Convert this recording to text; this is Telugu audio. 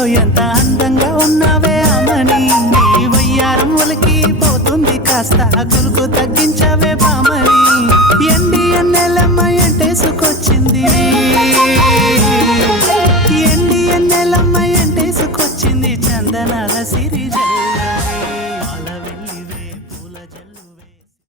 చీరలో ఎంత అందంగా ఉన్నావే అమని నీ వయ్యారం ఒలికి పోతుంది కాస్త కులుకు తగ్గించవే బామని ఎండి ఎన్నెలమ్మ ఎంటేసుకొచ్చింది ఎండి ఎన్నెలమ్మ ఎంటేసుకొచ్చింది చందనాల సిరి జల్లాని